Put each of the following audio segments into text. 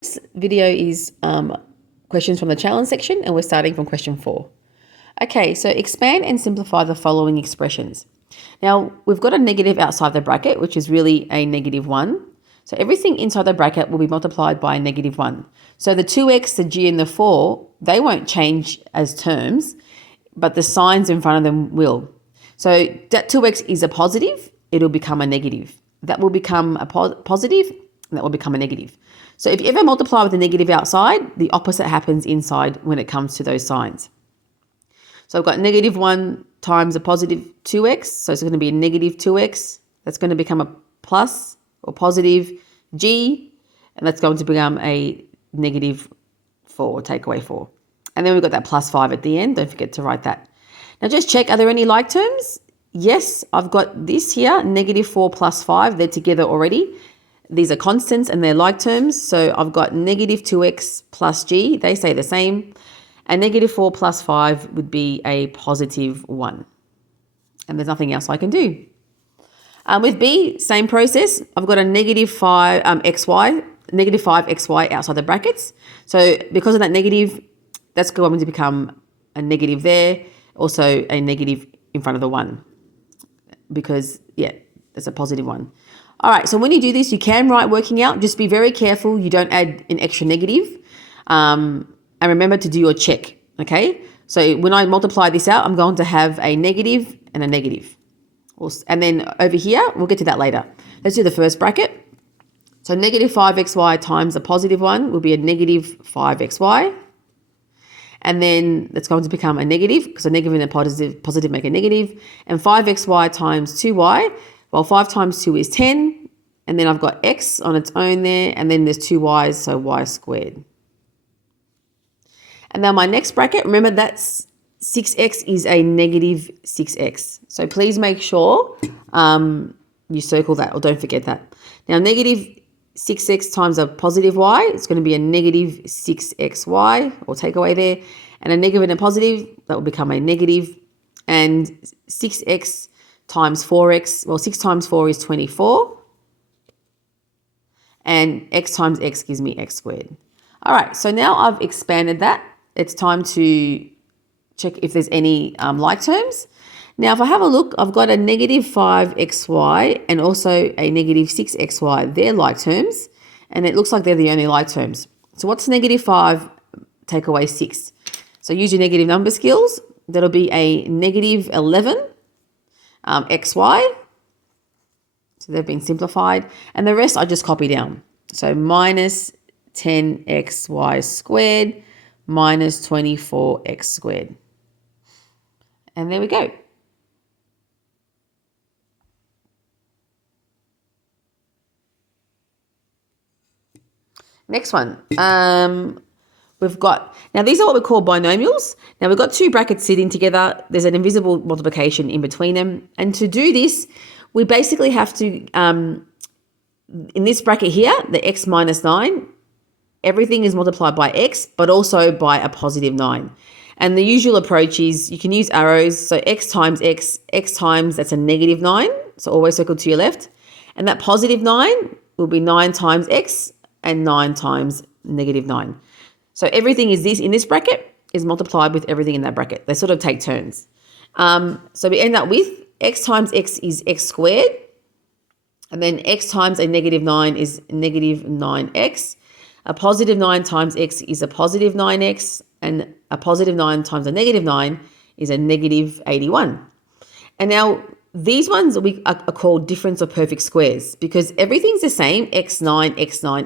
This video is questions from the challenge section, and we're starting from question 4. Okay, so expand and simplify the following expressions. Now, we've got a negative outside the bracket, which is really a -1. So everything inside the bracket will be multiplied by a -1. So the 2x, the g, and the 4, they won't change as terms, but the signs in front of them will. So that 2x is a positive, it'll become a negative. That will become a positive, and that will become a negative. So if you ever multiply with a negative outside, the opposite happens inside when it comes to those signs. So I've got -1 times a positive 2x, so it's going to be a -2x. That's going to become a plus or positive g, and that's going to become a -4, take away 4. And then we've got that +5 at the end. Don't forget to write that. Now just check, are there any like terms? Yes, I've got this here, -4 plus 5. They're together already. These are constants and they're like terms. So I've got -2x plus g. They stay the same. And -4 plus 5 would be a +1. And there's nothing else I can do. With b, same process. I've got a -5 xy, -5xy outside the brackets. So because of that negative, that's going to become a negative there. Also a negative in front of the 1. Because, yeah, that's a +1. All right, so when you do this, you can write working out. Just be very careful you don't add an extra negative. And remember to do your check, okay? So when I multiply this out, I'm going to have a negative and a negative. And then over here, we'll get to that later. Let's do the first bracket. So -5xy times a +1 will be a -5xy. And then that's going to become a negative, because a negative and a positive make a negative. And 5xy times 2y, well, 5 times 2 is 10. And then I've got x on its own there. And then there's 2 y's, so y squared. And now my next bracket, remember that's 6x is a -6x. So please make sure you circle that, or don't forget that. Now -6x times a +y, it's going to be a -6xy, or take away there. And a negative and a positive, that will become a negative. And 6x times 4x, well, 6 times 4 is 24. And x times x gives me x squared. All right, so now I've expanded that. It's time to check if there's any like terms. Now, if I have a look, I've got a -5xy and also a -6xy. They're like terms, and it looks like they're the only like terms. So what's -5 take away 6? So use your negative number skills. That'll be a -11 xy. So they've been simplified. And the rest I just copy down. So minus 10xy squared minus 24x squared. And there we go. Next one. We've got, now these are what we call binomials. Now we've got two brackets sitting together. There's an invisible multiplication in between them. And to do this, we basically have to, in this bracket here, the x minus 9, everything is multiplied by x, but also by a +9. And the usual approach is you can use arrows. So x times, that's a -9. So always circle to your left. And that +9 will be 9 times x and 9 times -9. So everything is this in this bracket is multiplied with everything in that bracket. They sort of take turns. So we end up with x times x is x squared. And then x times a -9 is -9x. A +9 times x is a +9x. And a +9 times a -9 is a -81. And now these ones are called difference of perfect squares, because everything's the same, x9,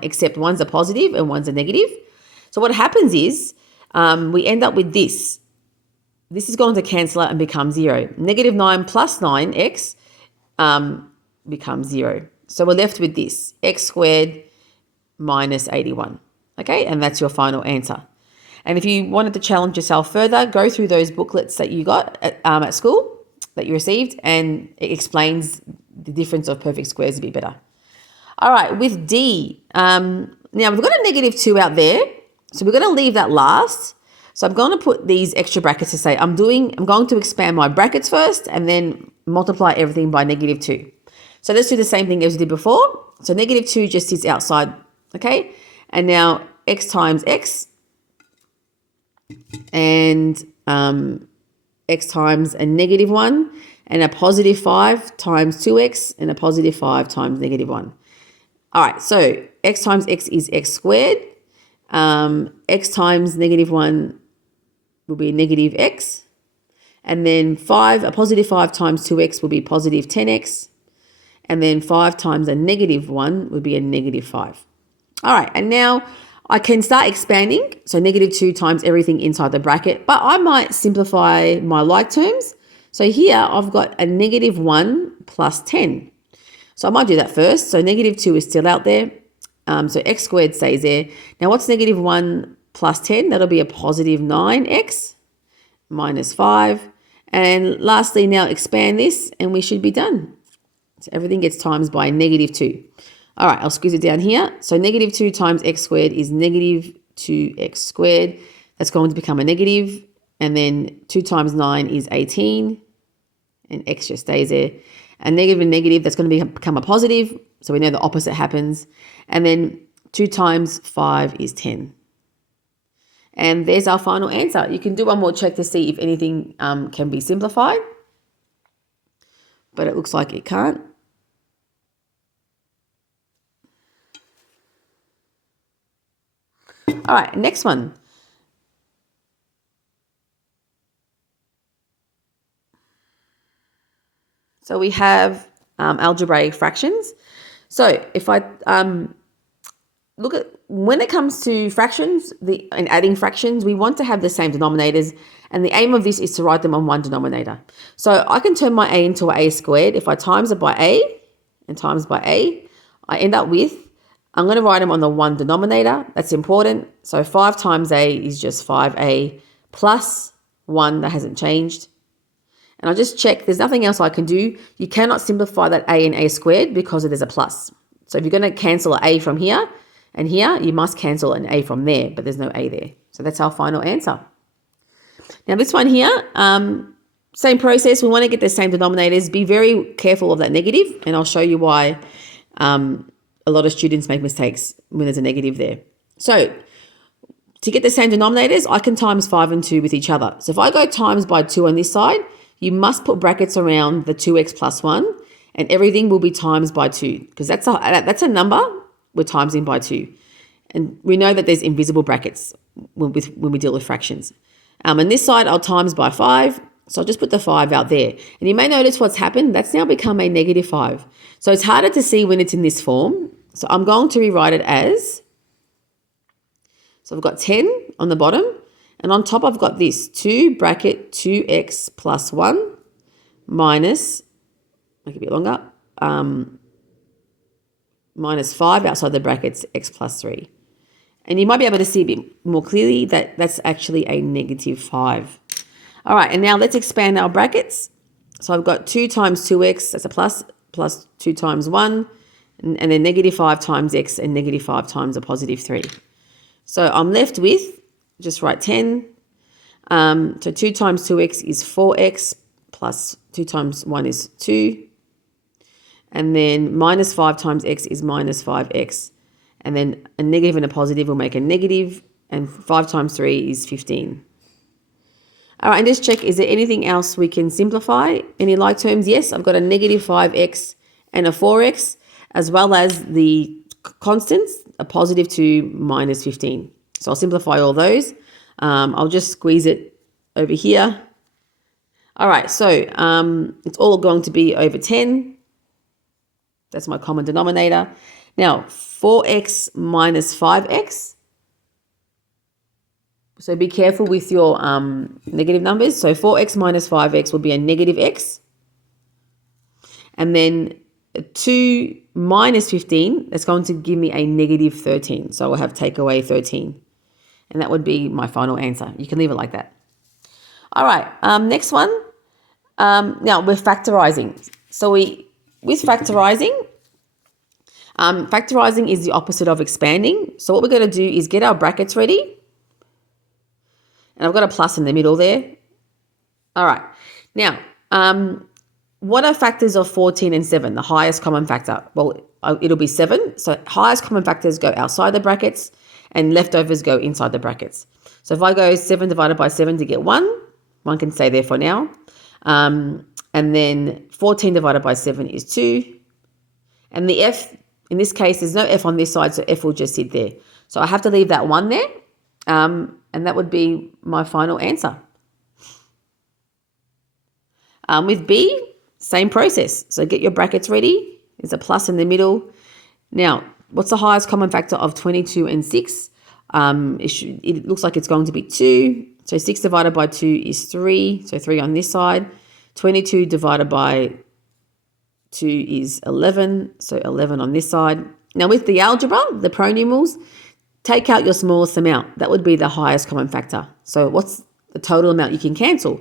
except one's a positive and one's a negative. So what happens is we end up with this. This is going to cancel out and become 0. -9 plus 9x becomes 0. So we're left with this, x squared minus 81. Okay, and that's your final answer. And if you wanted to challenge yourself further, go through those booklets that you got at school, that you received, and it explains the difference of perfect squares a bit better. All right, with D, now we've got a -2 out there, so we're going to leave that last. So I'm going to put these extra brackets to say I'm going to expand my brackets first and then multiply everything by -2. So let's do the same thing as we did before. So -2 just sits outside, okay? And now x times x and x times a negative 1 and a positive 5 times 2x and a positive 5 times negative 1. All right, so x times x is x squared. X times negative 1 will be negative x. And then a positive 5 times 2x will be positive 10x. And then 5 times a negative 1 would be a negative 5. All right, and now I can start expanding. So negative 2 times everything inside the bracket, but I might simplify my like terms. So here I've got a negative 1 plus 10. So I might do that first. So negative 2 is still out there. So x squared stays there. Now what's negative 1 plus 10? That'll be a positive 9x minus 5. And lastly, now expand this and we should be done. So everything gets times by negative 2. All right, I'll squeeze it down here. So negative 2 times x squared is negative 2x squared. That's going to become a negative. And then 2 times 9 is 18. And x just stays there. And negative, that's going to become a positive. So we know the opposite happens. And then 2 times 5 is 10. And there's our final answer. You can do one more check to see if anything can be simplified. But it looks like it can't. All right, next one. So we have algebraic fractions. So if I look at, when it comes to fractions and adding fractions, we want to have the same denominators. And the aim of this is to write them on one denominator. So I can turn my a into a squared. If I times it by a and times by a, I end up with, I'm going to write them on the one denominator. That's important. So 5 times a is just 5a plus 1 that hasn't changed. And I'll just check, there's nothing else I can do. You cannot simplify that a and a squared because there's a plus. So if you're going to cancel an a from here and here, you must cancel an a from there, but there's no a there. So that's our final answer. Now this one here, same process. We want to get the same denominators. Be very careful of that negative, and I'll show you why a lot of students make mistakes when there's a negative there. So to get the same denominators, I can times 5 and 2 with each other. So if I go times by 2 on this side, you must put brackets around the 2x plus 1, and everything will be times by 2 because that's a number we're timesing by 2. And we know that there's invisible brackets when we deal with fractions. And this side, I'll times by 5. So I'll just put the 5 out there. And you may notice what's happened. That's now become a negative 5. So it's harder to see when it's in this form. So I'm going to rewrite it as, so I've got 10 on the bottom. And on top, I've got this 2 bracket 2x plus 1 minus, make it a bit longer, minus 5 outside the brackets, x plus 3. And you might be able to see a bit more clearly that that's actually a negative 5. All right, and now let's expand our brackets. So I've got 2 times 2x, that's a plus 2 times 1, and then negative 5 times x and negative 5 times a positive 3. So I'm left with, just write 10. So 2 times 2x is 4x plus 2 times 1 is 2. And then minus 5 times x is minus 5x. And then a negative and a positive will make a negative, and 5 times 3 is 15. All right, and just check, is there anything else we can simplify? Any like terms? Yes, I've got a negative 5x and a 4x, as well as the constants, a positive 2 minus 15. So I'll simplify all those. I'll just squeeze it over here. All right, so it's all going to be over 10. That's my common denominator. Now, 4x minus 5x. So be careful with your negative numbers. So 4x minus 5x will be a negative x. And then 2 minus 15, that's going to give me a negative 13. So I'll have take away 13. And that would be my final answer. You can leave it like that. All right, next one. Now we're factorizing. So with factorizing, factorizing is the opposite of expanding. So what we're going to do is get our brackets ready. And I've got a plus in the middle there. All right. Now, what are factors of 14 and 7? The highest common factor. Well, it'll be 7. So highest common factors go outside the brackets. and leftovers go inside the brackets. So if I go 7 divided by 7 to get 1 can stay there for now. And then 14 divided by 7 is 2. And the F, in this case, there's no F on this side, so F will just sit there. So I have to leave that 1 there, and that would be my final answer. With B, same process. So get your brackets ready. There's a plus in the middle. Now, what's the highest common factor of 22 and 6? It looks like it's going to be 2. So 6 divided by 2 is 3. So 3 on this side. 22 divided by 2 is 11. So 11 on this side. Now with the algebra, the pronumerals, take out your smallest amount. That would be the highest common factor. So what's the total amount you can cancel?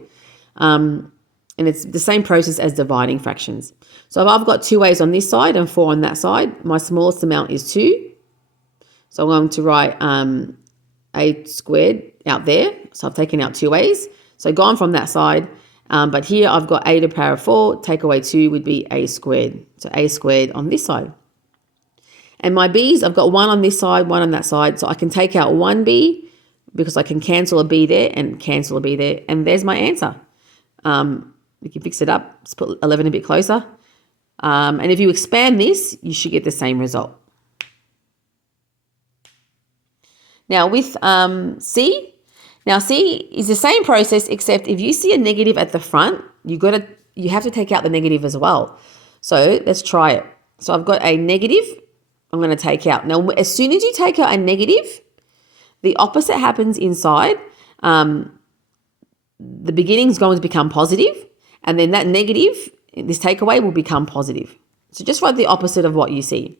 And it's the same process as dividing fractions. So if I've got 2 A's on this side and 4 on that side, my smallest amount is 2. So I'm going to write A squared out there. So I've taken out 2 A's. So gone from that side. But here I've got A to the power of 4. Take away 2 would be A squared. So A squared on this side. And my B's, I've got 1 on this side, 1 on that side. So I can take out 1 B because I can cancel a B there and cancel a B there. And there's my answer. We can fix it up. Let's put 11 a bit closer. And if you expand this, you should get the same result. Now with C, now C is the same process, except if you see a negative at the front, you have to take out the negative as well. So let's try it. So I've got a negative, I'm going to take out. Now, as soon as you take out a negative, the opposite happens inside. The beginning is going to become positive, and then that negative, this takeaway, will become positive. So just write the opposite of what you see.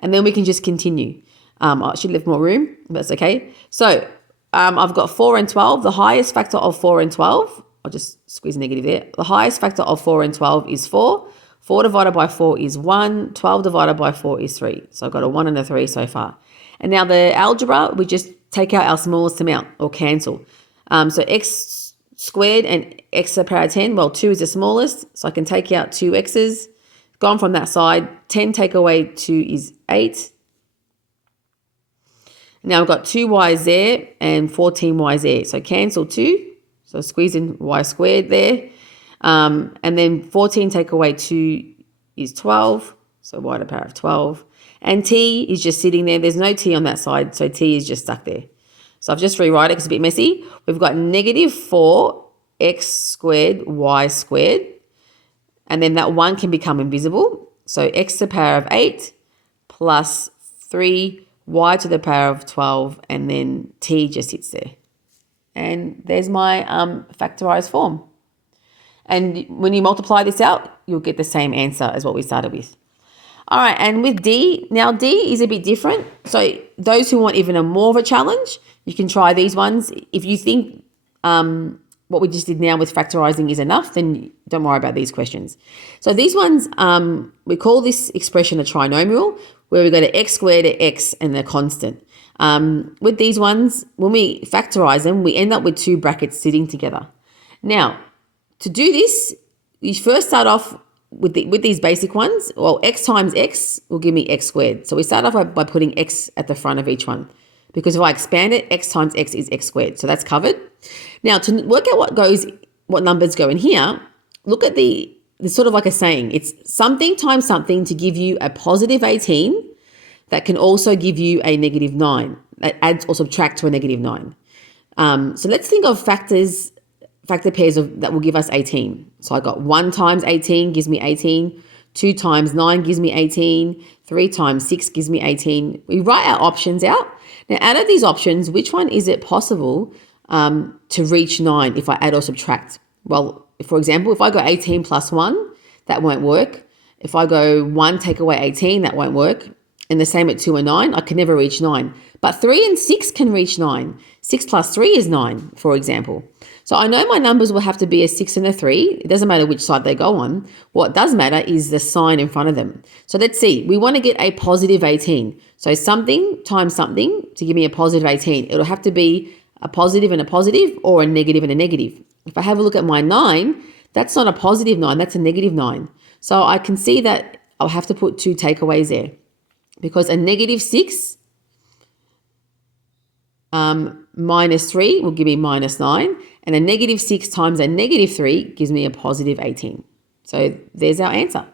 And then we can just continue. I should leave more room, but that's okay. So I've got 4 and 12. The highest factor of 4 and 12, I'll just squeeze a negative there. The highest factor of 4 and 12 is 4. 4 divided by 4 is 1. 12 divided by 4 is 3. So I've got a 1 and a 3 so far. And now the algebra, we just take out our smallest amount or cancel. So x squared and x to the power of 10, well, 2 is the smallest. So I can take out 2 x's. Gone from that side, 10 take away 2 is 8. Now I've got 2 y's there and 14 y's there. So cancel 2. So squeeze in y squared there. And then 14 take away 2 is 12. So y to the power of 12. And t is just sitting there. There's no t on that side. So t is just stuck there. So I've just rewrite it because it's a bit messy. We've got negative 4 x squared y squared. And then that 1 can become invisible. So x to the power of 8 plus 3 y to the power of 12, and then t just sits there. And there's my factorized form. And when you multiply this out, you'll get the same answer as what we started with. All right, and with D, now D is a bit different. So those who want even more of a challenge, you can try these ones. If you think what we just did now with factorizing is enough, then don't worry about these questions. So these ones, we call this expression a trinomial, where we go to x squared to x and the constant. With these ones, when we factorize them, we end up with 2 brackets sitting together. Now, to do this, you first start off with these basic ones. Well, x times x will give me x squared. So we start off by putting x at the front of each one. Because if I expand it, x times x is x squared. So that's covered. Now, to work out what numbers go in here, look at the sort of like a saying. It's something times something to give you a positive 18 that can also give you a negative 9. That adds or subtract to a negative 9. So let's think of factor pairs that will give us 18. So I got 1 times 18 gives me 18. 2 times 9 gives me 18. 3 times 6 gives me 18. We write our options out. Now, out of these options, which one is it possible to reach 9 if I add or subtract? Well, for example, if I go 18 plus 1, that won't work. If I go 1 take away 18, that won't work. And the same at 2 and 9, I can never reach 9. But 3 and 6 can reach 9. 6 plus 3 is 9, for example. So I know my numbers will have to be a 6 and a 3. It doesn't matter which side they go on. What does matter is the sign in front of them. So let's see. We want to get a positive 18. So something times something to give me a positive 18. It'll have to be a positive and a positive or a negative and a negative. If I have a look at my 9, that's not a positive 9. That's a negative 9. So I can see that I'll have to put 2 takeaways there. Because a negative 6 minus 3 will give me minus 9. And a negative 6 times a negative 3 gives me a positive 18. So there's our answer.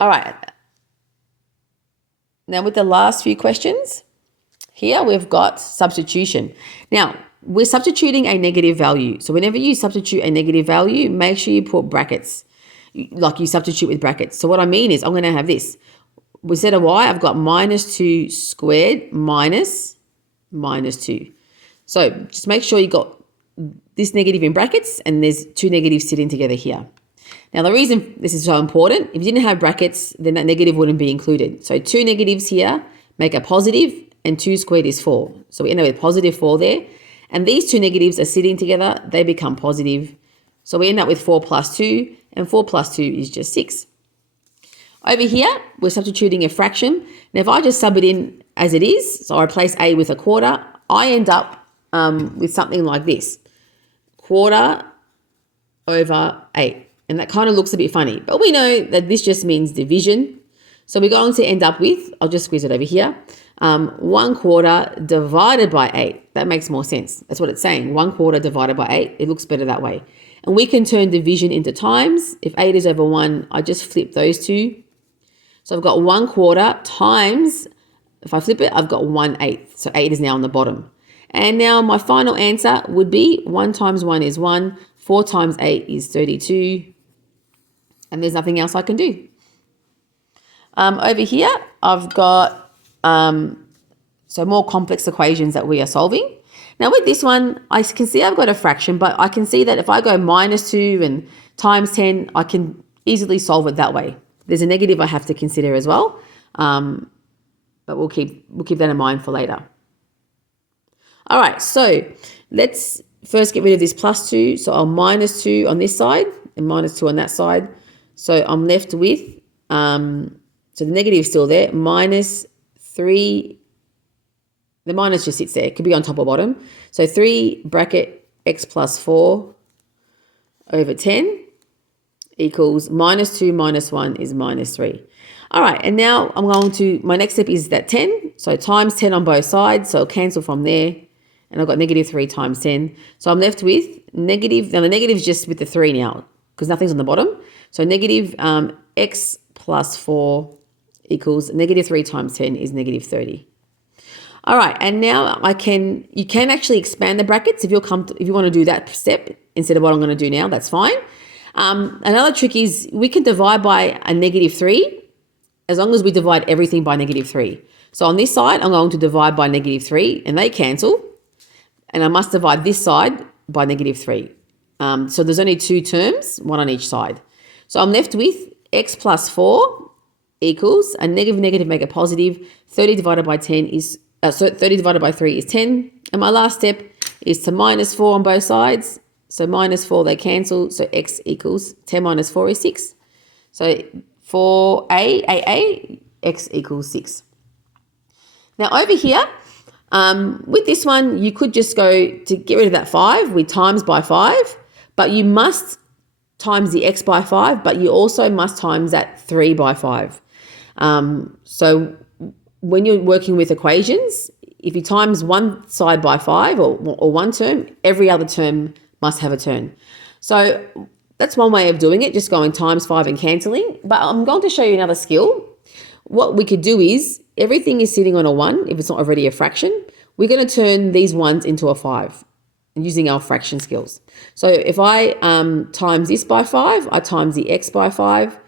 All right. Now with the last few questions, here we've got substitution. Now, we're substituting a negative value. So whenever you substitute a negative value, make sure you put brackets, like you substitute with brackets. So what I mean is I'm going to have this. Instead of y, I've got minus 2 squared minus 2. So just make sure you got this negative in brackets and there's two negatives sitting together here. Now, the reason this is so important, if you didn't have brackets, then that negative wouldn't be included. So two negatives here make a positive, and 2 squared is 4. So we end up with positive 4 there. And these two negatives are sitting together, they become positive. So we end up with 4 plus 2, and 4 plus 2 is just 6. Over here, we're substituting a fraction. Now, if I just sub it in as it is, so I replace a with a quarter, I end up with something like this. Quarter over 8. And that kind of looks a bit funny. But we know that this just means division. So we're going to end up with, I'll just squeeze it over here, 1 quarter divided by 8. That makes more sense. That's what it's saying. 1 quarter divided by 8. It looks better that way. And we can turn division into times. If 8 is over 1, I just flip those two. So I've got 1 quarter times, if I flip it, I've got 1/8. So 8 is now on the bottom. And now my final answer would be 1 times 1 is 1. 4 times 8 is 32. And there's nothing else I can do. Over here, I've got so more complex equations that we are solving. Now with this one, I can see I've got a fraction, but I can see that if I go minus 2 and times 10, I can easily solve it that way. There's a negative I have to consider as well, but we'll keep that in mind for later. All right, so let's first get rid of this plus 2. So I'll minus 2 on this side and minus 2 on that side. So I'm left with, so the negative is still there, minus 3. The minus just sits there. It could be on top or bottom. So 3 bracket x plus 4 over 10 equals minus 2 minus 1 is minus 3. All right, and now I'm going to, my next step is that 10. So times 10 on both sides. So I'll cancel from there. And I've got negative 3 times 10. So I'm left with negative, now the negative is just with the 3 now because nothing's on the bottom. So negative x plus 4 equals negative 3 times 10 is negative 30. All right, and now you can actually expand the brackets if you want to do that step instead of what I'm going to do now, that's fine. Another trick is we can divide by a negative 3 as long as we divide everything by negative 3. So on this side, I'm going to divide by negative 3 and they cancel. And I must divide this side by negative 3. So there's only 2 terms, one on each side. So I'm left with x plus 4 equals a negative make a positive. 30 divided by 10 is, 30 divided by 3 is 10. And my last step is to minus 4 on both sides. So minus 4, they cancel. So x equals 10 minus 4 is 6. So for a, x equals 6. Now over here, with this one, you could just go to get rid of that 5 with times by 5, but you must times the x by 5, but you also must times that 3 by 5. So when you're working with equations, if you times one side by 5 or one term, every other term must have a term. So that's one way of doing it, just going times 5 and cancelling. But I'm going to show you another skill. What we could do is everything is sitting on a 1 if it's not already a fraction. We're going to turn these 1s into a 5 using our fraction skills. So if I times this by 5, I times the x by 5,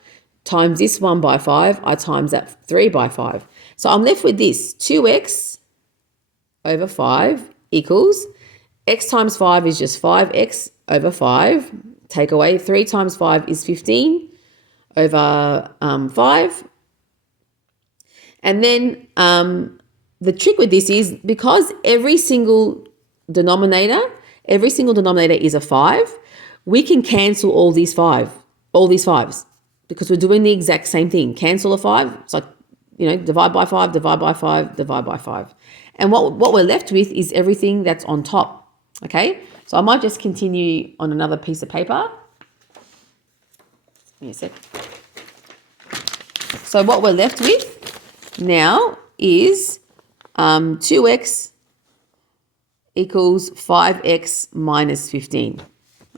times this 1 by 5, I times that 3 by 5. So I'm left with this, 2x over 5 equals x times 5 is just 5x over 5. Take away 3 times 5 is 15 over 5. And then the trick with this is because every single denominator is a 5, we can cancel all these 5s because we're doing the exact same thing. Cancel a 5. It's like, divide by 5, divide by 5, divide by 5. And what we're left with is everything that's on top. Okay, so I might just continue on another piece of paper. Give me a sec. So what we're left with now is 2x equals 5x minus 15.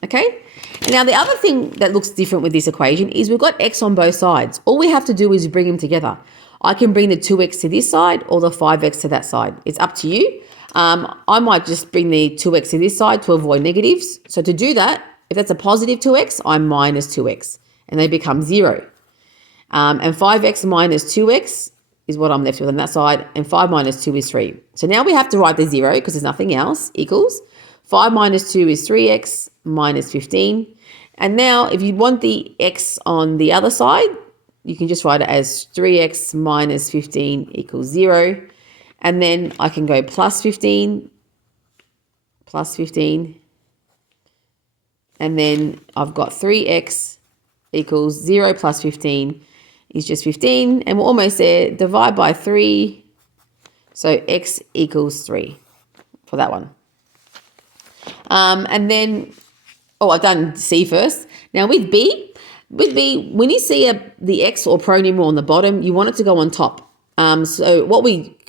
Okay? And now the other thing that looks different with this equation is we've got x on both sides. All we have to do is bring them together. I can bring the 2x to this side or the 5x to that side. It's up to you. I might just bring the 2x to this side to avoid negatives. So to do that, if that's a positive 2x, I'm minus 2x, and they become 0. And 5x minus 2x is what I'm left with on that side, and 5 minus 2 is 3. So now we have to write the 0 because there's nothing else, equals 5 minus 2 is 3x minus 15. And now if you want the x on the other side, you can just write it as 3x minus 15 equals 0. And then I can go plus 15, and then I've got 3x equals 0 plus 15 is just 15, and we're almost there. Divide by 3, so x equals 3 for that one. And then, I've done C first. Now with B, when you see the x or pronumeral on the bottom, you want it to go on top. So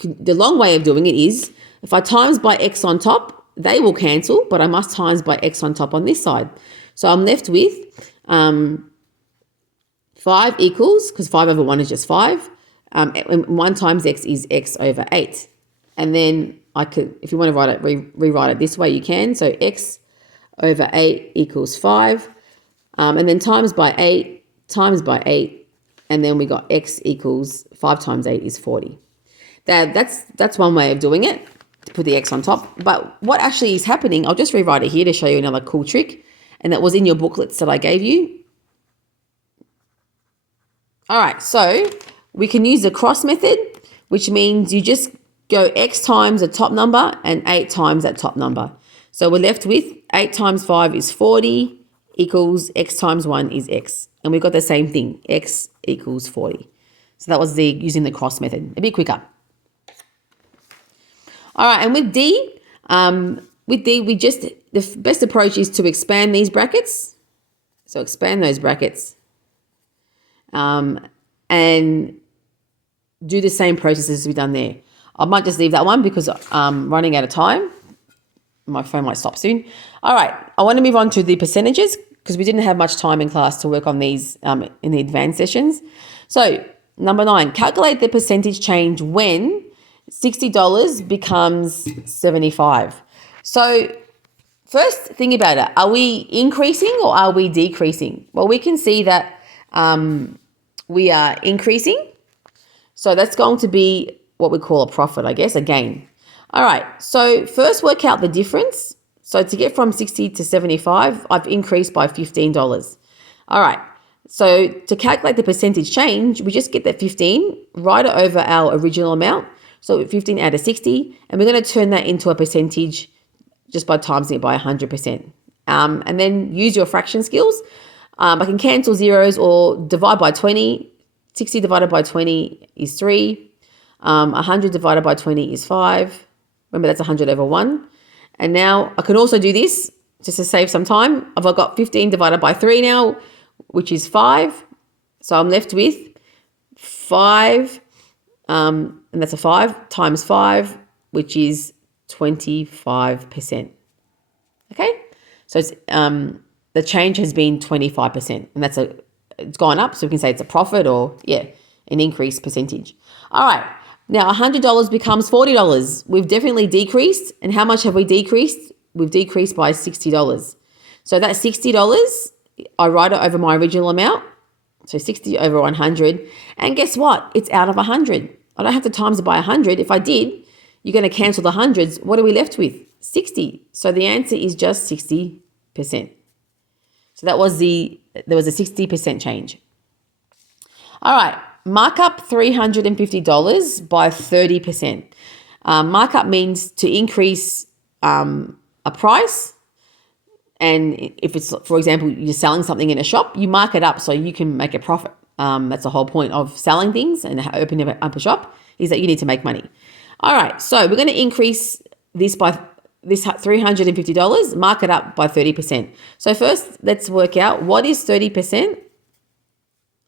the long way of doing it is, if I times by x on top, they will cancel, but I must times by x on top on this side. So I'm left with 5 equals, because 5 over 1 is just 5, and 1 times x is x over 8. And then I could, if you want to write it, rewrite it this way, you can. So x over 8 equals 5, and then times by 8, and then we got x equals 5 times 8 is 40. That's one way of doing it, to put the x on top. But what actually is happening, I'll just rewrite it here to show you another cool trick, and that was in your booklets that I gave you. All right, so we can use the cross method, which means you just go x times the top number and 8 times that top number. So we're left with 8 times 5 is 40 equals x times 1 is x. And we've got the same thing, x equals 40. So that was using the cross method, a bit quicker. All right, and with D, the best approach is to expand these brackets. So expand those brackets. And do the same process as we've done there. I might just leave that one because I'm running out of time. My phone might stop soon. All right, I want to move on to the percentages because we didn't have much time in class to work on these in the advanced sessions. So number 9, calculate the percentage change when $60 becomes $75. So first, think about it. Are we increasing or are we decreasing? Well, we can see that we are increasing. So that's going to be what we call a profit, I guess, a gain. All right, so first work out the difference. So to get from 60 to 75, I've increased by $15. All right, so to calculate the percentage change, we just get that 15, write it over our original amount. So 15 out of 60, and we're going to turn that into a percentage just by timesing it by 100%. And then use your fraction skills. I can cancel zeros or divide by 20. 60 divided by 20 is 3. 100 divided by 20 is 5. Remember, that's 100 over 1. And now I can also do this just to save some time. I've got 15 divided by 3 now, which is 5. So I'm left with 5, and that's a 5 times 5, which is 25%. Okay? So it's, the change has been 25%, and it's gone up, so we can say it's a profit or, an increased percentage. All right, now $100 becomes $40. We've definitely decreased, and how much have we decreased? We've decreased by $60. So that $60, I write it over my original amount, so 60 over 100, and guess what? It's out of 100. I don't have to times it by 100. If I did, you're going to cancel the hundreds. What are we left with? 60. So the answer is just 60%. So there was a 60% change. All right, mark up $350 by 30%. Markup means to increase a price. And if it's, for example, you're selling something in a shop, you mark it up so you can make a profit. That's the whole point of selling things and opening up a shop, is that you need to make money. All right, so we're going to increase this by this $350, mark it up by 30%. So first, let's work out what is 30%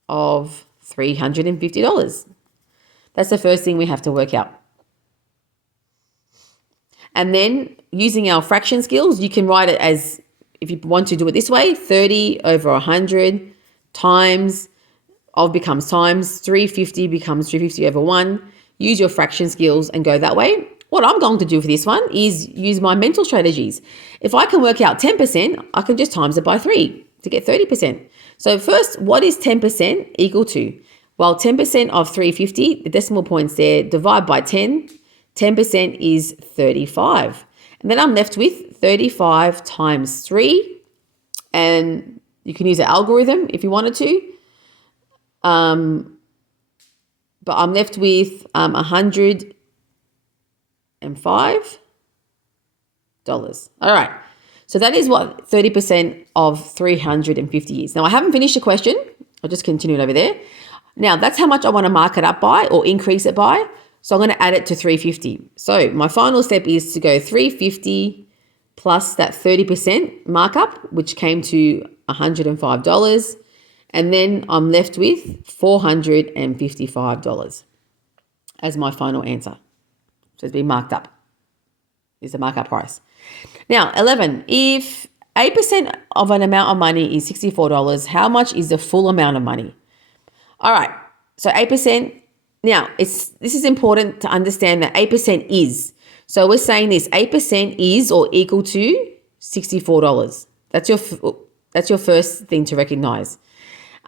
of $350. That's the first thing we have to work out. And then using our fraction skills, you can write it as, if you want to do it this way, 30 over 100 times, of becomes times, 350 becomes 350 over 1. Use your fraction skills and go that way. What I'm going to do for this one is use my mental strategies. If I can work out 10%, I can just times it by 3 to get 30%. So first, what is 10% equal to? Well, 10% of 350, the decimal points there, divide by 10. 10% is 35. And then I'm left with 35 times 3. And you can use an algorithm if you wanted to. But I'm left with $105. All right. So that is what 30% of 350 is. Now, I haven't finished the question. I'll just continue it over there. Now, that's how much I want to mark it up by or increase it by. So I'm going to add it to 350. So my final step is to go 350 plus that 30% markup, which came to $105. And then I'm left with $455 as my final answer. So it's been marked up. Is the markup price. Now, 11. If 8% of an amount of money is $64, how much is the full amount of money? All right. So 8%. Now, this is important to understand that 8% is. So we're saying this 8% is or equal to $64. That's your first thing to recognize.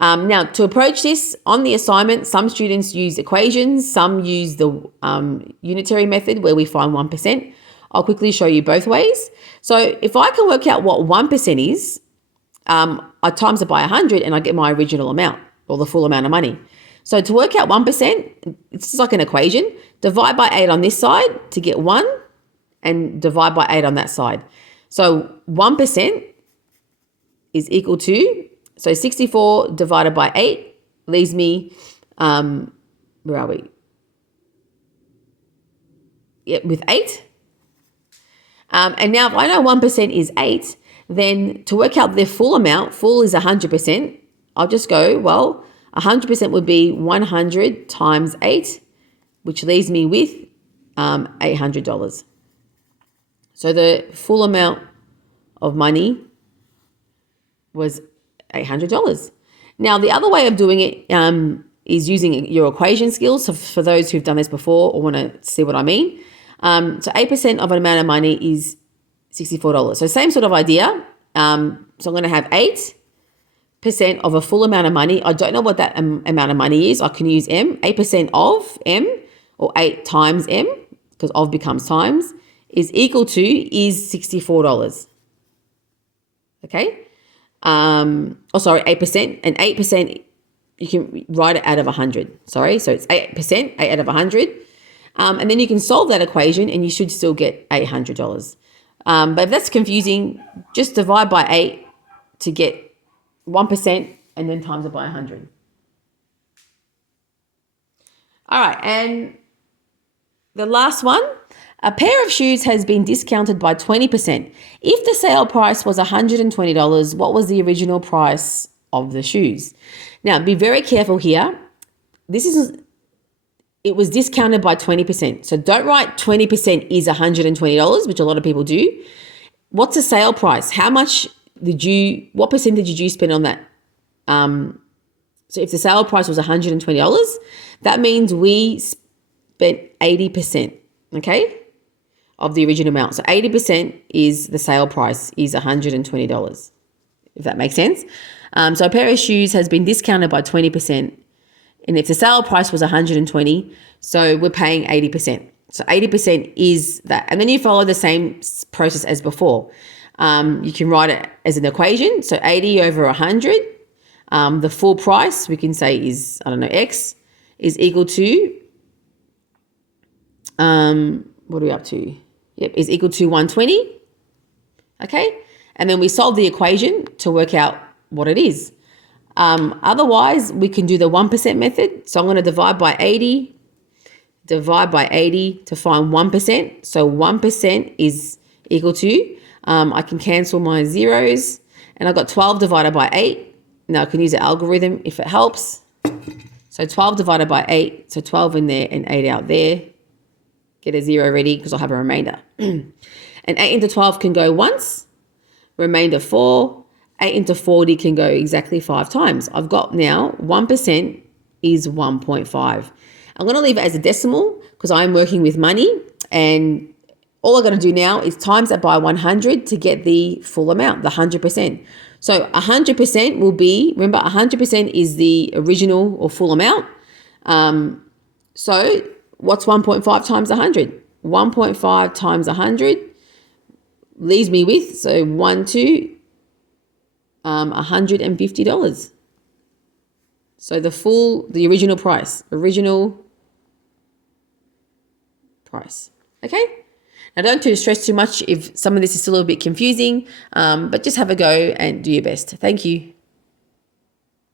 Now, to approach this on the assignment, some students use equations, some use the unitary method where we find 1%. I'll quickly show you both ways. So if I can work out what 1% is, I times it by 100 and I get my original amount or the full amount of money. So to work out 1%, it's just like an equation. Divide by 8 on this side to get 1 and divide by 8 on that side. So 1% is equal to, so 64 divided by 8 leaves me, where are we? Yeah, with 8. And now if I know 1% is 8, then to work out the full amount, full is 100%, I'll just go, well, 100% would be 100 times 8, which leaves me with $800. So the full amount of money was $800. Now, the other way of doing it is using your equation skills. So for those who've done this before or want to see what I mean. So 8% of an amount of money is $64. So same sort of idea. So I'm going to have 8% of a full amount of money. I don't know what that amount of money is. I can use M. 8% of M or 8 times M, because of becomes times, is equal to is $64. Okay. 8%. And 8%, you can write it out of 100. Sorry. So it's 8%, 8 out of 100. And then you can solve that equation and you should still get $800. But if that's confusing, just divide by 8 to get 1% and then times it by 100. All right. And the last one, a pair of shoes has been discounted by 20%. If the sale price was $120, what was the original price of the shoes? Now, be very careful here. It was discounted by 20%. So don't write 20% is $120, which a lot of people do. What's the sale price? What percentage did you spend on that? So if the sale price was $120, that means we spent 80%, okay, of the original amount. So 80% is the sale price is $120, if that makes sense. So a pair of shoes has been discounted by 20%. And if the sale price was $120, so we're paying 80%. So 80% is that. And then you follow the same process as before. You can write it as an equation. So 80 over 100, the full price we can say is, X, is equal to, what are we up to? Yep, is equal to 120. Okay. And then we solve the equation to work out what it is. Otherwise, we can do the 1% method. So I'm going to divide by 80 to find 1%. So 1% is equal to, I can cancel my zeros, and I've got 12 divided by 8. Now I can use an algorithm if it helps. So 12 divided by 8, so 12 in there and 8 out there. Get a 0 ready because I'll have a remainder. And 8 into 12 can go once, remainder 4. 8 into 40 can go exactly 5 times. I've got now 1% is 1.5. I'm going to leave it as a decimal because I'm working with money, and all I've got to do now is times that by 100 to get the full amount, the 100%. So 100% will be, remember 100% is the original or full amount. So what's 1.5 times 100? 1.5 times 100 leaves me with, so $150. So the original price, okay? Now don't stress too much if some of this is still a little bit confusing, but just have a go and do your best. Thank you.